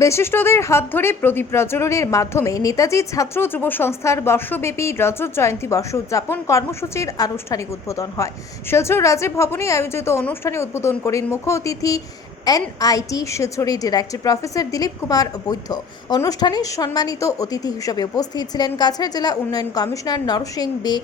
বিশিষ্টদের হাত ধরে প্রদীপ প্রজ্বলনের মাধ্যমে নেতাজি ছাত্র যুব সংস্থার বর্ষব্যাপী রজত জয়ন্তী বর্ষ উদযাপন কর্মসূচির আনুষ্ঠানিক উদ্বোধন হয়। শিলচর রাজীব ভবনে আয়োজিত অনুষ্ঠানে উদ্বোধন করেন মুখ্য অতিথি এনআইটি শিলচরের ডিরেক্টর প্রফেসর দিলীপ কুমার বৈদ্য। অনুষ্ঠানে সম্মানিত অতিথি হিসেবে উপস্থিত ছিলেন কাছাড় জেলা উন্নয়ন কমিশনার নরসিং বে,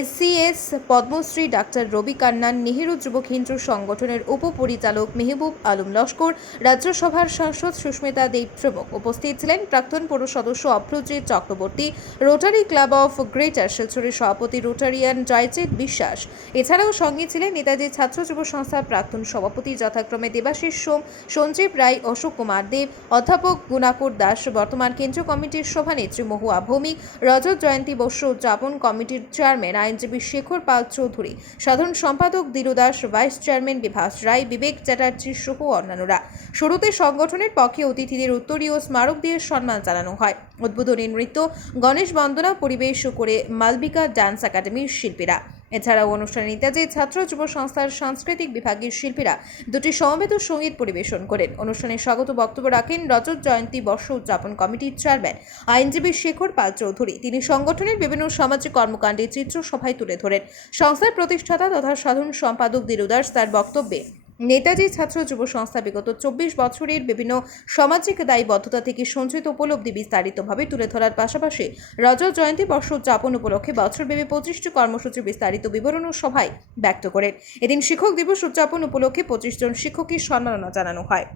এসিএস পদ্মশ্রী ডাক্তার রবি কান্নান, নেহেরু যুব কেন্দ্র সংগঠনের উপপরিচালক মেহবুব আলম লস্কর, রাজ্যসভার সাংসদ সুস্মিতা দেব প্রমুখ। উপস্থিত ছিলেন প্রাক্তন পৌর সদস্য Abhrajit Chakraborty, rotary club of greater শিলচরের সভাপতি রোটারিয়ান জয়জিৎ বিশ্বাস। এছাড়াও সঙ্গে ছিলেন নেতাজি ছাত্র যুব সংস্থার প্রাক্তন সভাপতি যথাক্রমে দেবাশিস সোম, সঞ্জীব রায়, অশোক কুমার দেব, অধ্যাপক গুণাকর দাস, বর্তমান কেন্দ্রীয় কমিটির সভানেত্রী মহুয়া ভৌমিক, রজত জয়ন্তী বর্ষ উদযাপন কমিটির চেয়ারম্যান আইনজীবী শেখর পাল চৌধুরী, সাধারণ সম্পাদক দীরু দাস, ভাইস চেয়ারম্যান বিভাস রায়, বিবেক চ্যাটার্জি সহ অন্যান্যরা। শুরুতে সংগঠনের পক্ষে অতিথিদের উত্তরীয় স্মারক দিয়ে সম্মান জানানো হয়। উদ্বোধনী নৃত্য, গণেশ বন্দনা পরিবেশ করে মালবিকা ডান্স একাডেমির শিল্পীরা। এছাড়াও অনুষ্ঠানে নেতাজি ছাত্র যুব সংস্থার সাংস্কৃতিক বিভাগের শিল্পীরা দুটি সমবেত সঙ্গীত পরিবেশন করেন। অনুষ্ঠানে স্বাগত বক্তব্য রাখেন রজত জয়ন্তী বর্ষ উদযাপন কমিটির চেয়ারম্যান আইনজীবী শেখর পাল চৌধুরী। তিনি সংগঠনের বিভিন্ন সামাজিক কর্মকাণ্ডের চিত্র সভায় তুলে ধরেন। সংস্থার প্রতিষ্ঠাতা তথা সাধারণ সম্পাদক দীরু দাস তার বক্তব্যে নেতাজি ছাত্র যুব সংস্থা বিগত 24 বছরের বিভিন্ন সামাজিক দায়বদ্ধতা থেকে সঞ্চিত উপলব্ধি বিস্তারিতভাবে তুলে ধরার পাশাপাশি রজত জয়ন্তী বর্ষ উদযাপন উপলক্ষে বছরব্যাপী 25টি কর্মসূচির বিস্তারিত বিবরণও সভায় ব্যক্ত করেন। এদিন শিক্ষক দিবস উদযাপন উপলক্ষে 25 জন শিক্ষককে সম্মাননা জানানো হয়।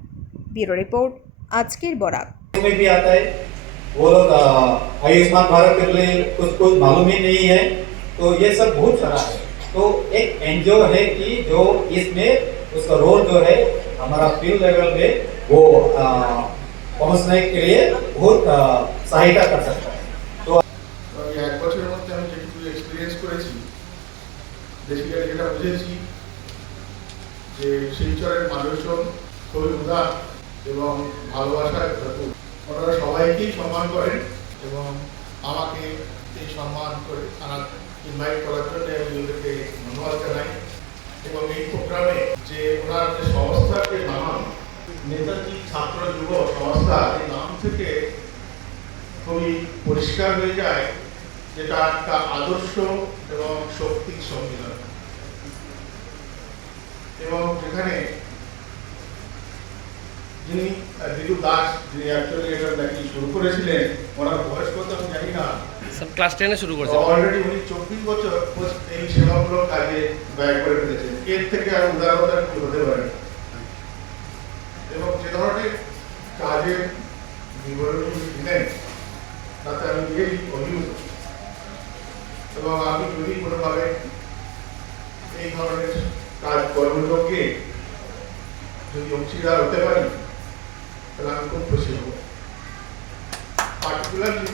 ব্যুরো রিপোর্ট, আজকের বরাক। वो लोग आयुष्मान भारत के लिए कुछ मालूम ही नहीं है, तो ये सब बहुत सारा है। तो एक एनजीओ है कि जो इसमें उसका रोल जो है हमारा फील्ड लेवल में वो पहुंचने के लिए बहुत सहायता कर सकता है। तो एक বছরের মধ্যে আমি যেটুকু এক্সপেরিয়েন্স করেছি, বেসিক্যালি যেটা বুঝেছি যে শিলচরের মানুষজন খুবই উদার এবং ভালোবাসায় ভরপুর। ওনারা সবাইকেই সম্মান করেন এবং আমাকে এই সম্মান করে ইনভাইট করার জন্য আমি ওদেরকে ধন্যবাদ জানাই। এবং এই প্রোগ্রামে যে ওনার যে সংস্থার যে নাম নেতাজি ছাত্র যুব সংস্থা, এই নাম থেকে খুবই পরিষ্কার হয়ে যায় যেটা একটা আদর্শ এবং শক্তির সম্মিলন। এবং যেখানে যিনি দীরু দাস, যিনি অ্যাকচুয়ালি এটা নাকি শুরু করেছিলেন, ওনার বয়স কত আমি জানি না, সব ক্লাস 10 শুরু করেছেন। অলরেডি উনি 24 বছর এই সেবামূলক কাজে ব্যয় করে ফেলেছেন। এর থেকে আর উদারতা কি হতে পারে? এবং যে ধরনের কাজের বিবরণী দিলেন তাতে আমি নিজেই অভিভূত। এবং আমি যদি কোনোভাবে এই ধরনের কাজ কর্মযোগ্যে যদি অংশীদার হতে পারি তাহলে আমি খুব খুশি হব। পার্টিকুলারলি